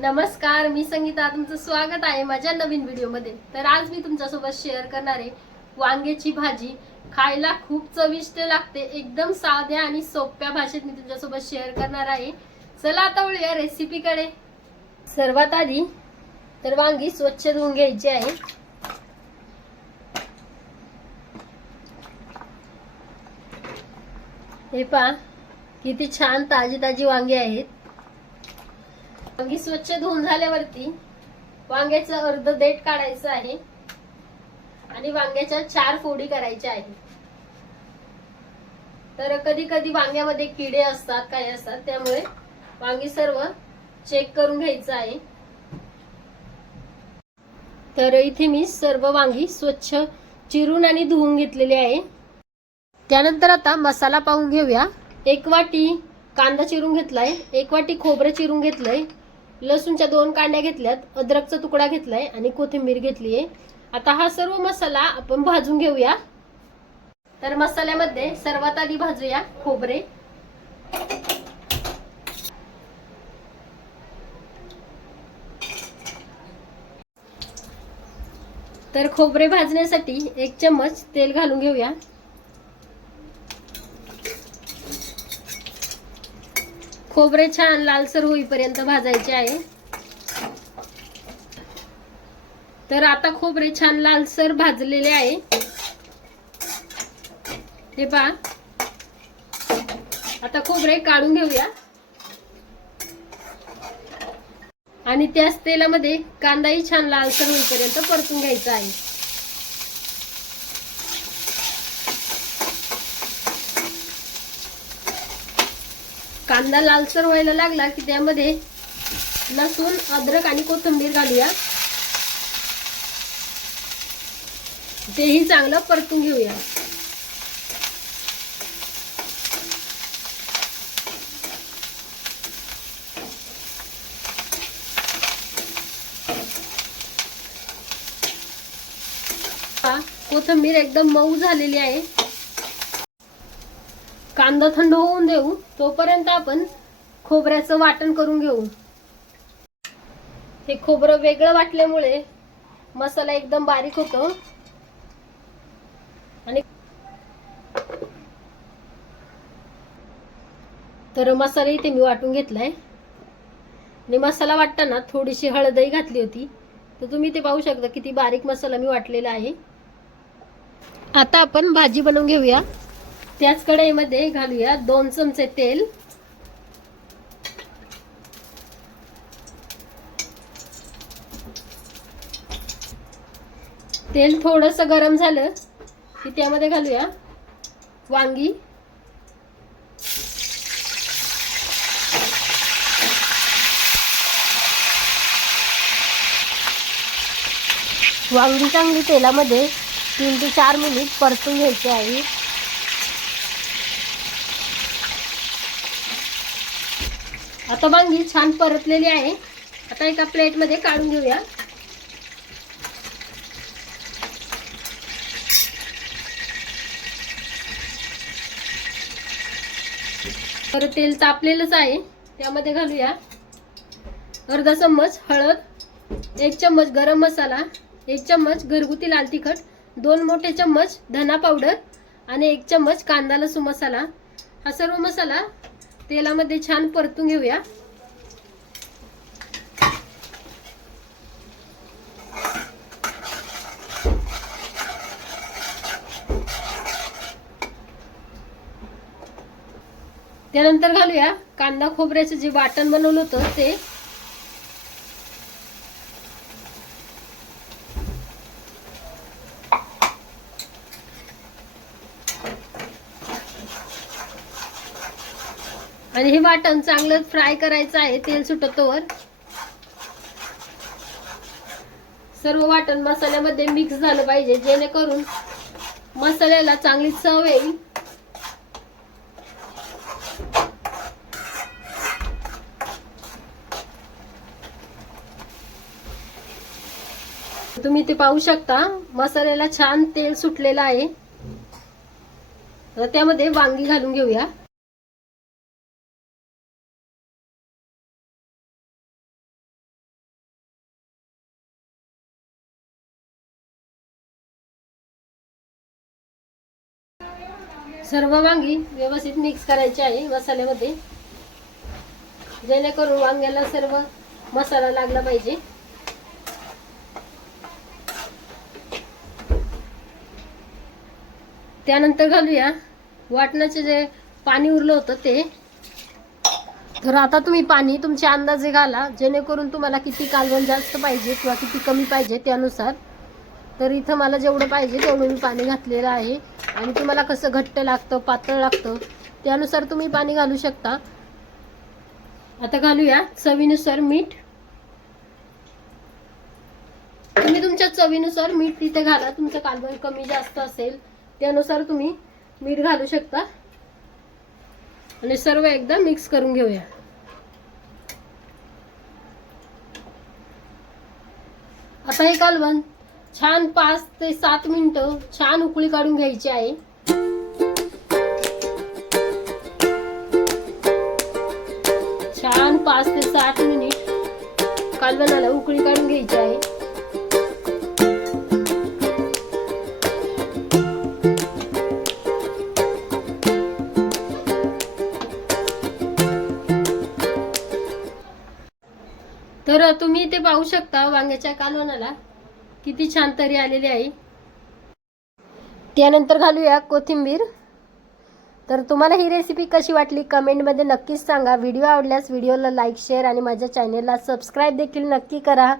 नमस्कार, मी संगीता. तुमचं स्वागत आहे माझ्या नवीन व्हिडिओमध्ये. तर आज मी तुमच्यासोबत शेअर करणार आहे वांग्याची भाजी. खायला खूप चविष्ट लागते. एकदम साध्या आणि सोप्या भाषेत मी तुमच्यासोबत शेअर करणार आहे. चला आता वळूया रेसिपीकडे. सर्वात आधी तर वांगी स्वच्छ धुवून घ्यायची आहे. हे पहा किती छान ताजी ताजी वांगी आहेत. वांगी स्वच्छ धुवून झाल्यावरती वांग्याचं अर्ध देठ काढायचं आहे आणि वांग्याच्या 4 फोडी करायच्या आहेत. तर कधी कधी वांग्यामध्ये किडे असतात, काय असतात, त्यामुळे वांगी सर्व चेक करून घ्यायचं आहे. तर इथे मी सर्व वांगी स्वच्छ चिरून आणि धुवून घेतलेली आहे. त्यानंतर आता मसाला पाहून घेऊया. 1 वाटी कांदा चिरून घेतलाय, 1 वाटी खोबरं चिरून घेतलंय, लसूणच्या 2 कांड्या घेतल्यात, अद्रकचा तुकडा घेतलाय आणि कोथिंबीर घेतलीये. आता हा सर्व मसाला आपण भाजून घेऊया. तर मसाल्यामध्ये सर्वात आधी भाजूया खोबरे. तर खोबरे भाजण्यासाठी 1 चम्मच तेल घालून घेऊया. खोबरे छान लालसर होईपर्यंत भाजायचे आहे. तर आता खोबरे छान लालसर भाजलेले आहे. हे पहा. आता खोबरे काढून घेऊया आणि त्याच तेलामध्ये कांदाही छान लालसर होईपर्यंत परतून घ्यायचा आहे. कांदा लालसर व्हायला लागला की त्यामध्ये लसूण, अद्रक आणि कोथिंबीर घालूया. तेही चांगलं परतून घेऊया. कोथिंबीर एकदम मऊ झालेली आहे. कांदा थंड होऊन देऊ, तोपर्यंत आपण खोबऱ्याचं वाटण करून घेऊ. हे खोबरं वेगळं वाटल्यामुळे मसाला एकदम बारीक होतो. आणि तर मसाला इथे मी वाटून घेतलाय आणि मसाला वाटताना थोडीशी हळदही घातली होती. तर तुम्ही ते पाहू शकता किती बारीक मसाला मी वाटलेला आहे. आता आपण भाजी बनवून घेऊया. त्याच कढईमध्ये घालूया 2 चमचे तेल. तेल थोडंसं गरम झालं की त्यामध्ये घालूया वांगी. वांगी चांगली तेलामध्ये 3 ते 4 मिनिट परतून घ्यायची आहे. आता वांगी छान परतलेली आहे. आता एका प्लेटमध्ये काढून घेऊया. तर तेल तापलेलंच आहे. त्यामध्ये घालूया अर्धा चम्मच हळद, 1 चम्मच गरम मसाला, 1 चम्मच घरगुती लाल तिखट, 2 मोठे चम्मच धना पावडर आणि 1 चम्मच कांदा लसूण मसाला. हा सर्व मसाला तेलामध्ये छान परतून घेऊया. त्यानंतर घालूया कांदा खोबऱ्याचं जे वाटण बनवलं होतं ते. आणि हे वाटण चांगलं फ्राय करायचं आहे तेल सुटतोवर. सर्व वाटण मसाल्यामध्ये मिक्स झालं पाहिजे, जेणेकरून मसाल्याला चांगली चव येईल. तुम्ही ते पाहू शकता मसाल्याला छान तेल सुटलेलं आहे. त्यामध्ये वांगी घालून घेऊया. सर्व वांगी व्यवस्थित मिक्स करायची आहे मसाल्यामध्ये, जेणेकरून वांग्याला सर्व मसाला लागला पाहिजे. त्यानंतर घालूया वाटणाचे जे पाणी उरलं होतं ते. तर आता तुम्ही पाणी तुमच्या अंदाजे घाला, जेणेकरून तुम्हाला किती कालवण जास्त पाहिजे किंवा किती कमी पाहिजे त्यानुसार. तर इथं मला जेवढं पाहिजे तेवढं मी पाणी घातलेलं आहे. आणि तुम्हाला कसं घट्ट लागतं पातळ लागतं त्यानुसार तुम्ही पाणी घालू शकता. आता घालूया चवीनुसार मीठ. तुम्ही तुमच्या चवीनुसार मीठ तिथे घाला. तुमचं कालवण कमी जास्त असेल त्यानुसार तुम्ही मीठ घालू शकता. आणि सर्व एकदा मिक्स करून घेऊया. आता हे कालवण छान 5 ते 7 मिनिटं छान उकळी काढून घ्यायची आहे. छान 5 ते 7 मिनिट कालवणाला उकळी काढून घ्यायची आहे. तर तुम्ही इथे पाहू शकता वांग्याच्या कालवणाला किती छान तरी आलेली आहे. त्यानंतर घालूया कोथिंबीर. तर तुम्हाला ही रेसिपी कशी वाटली कमेंटमध्ये नक्कीच सांगा. व्हिडिओ आवडल्यास व्हिडिओला लाईक शेअर आणि माझ्या चॅनेलला सबस्क्राईब देखील नक्की करा.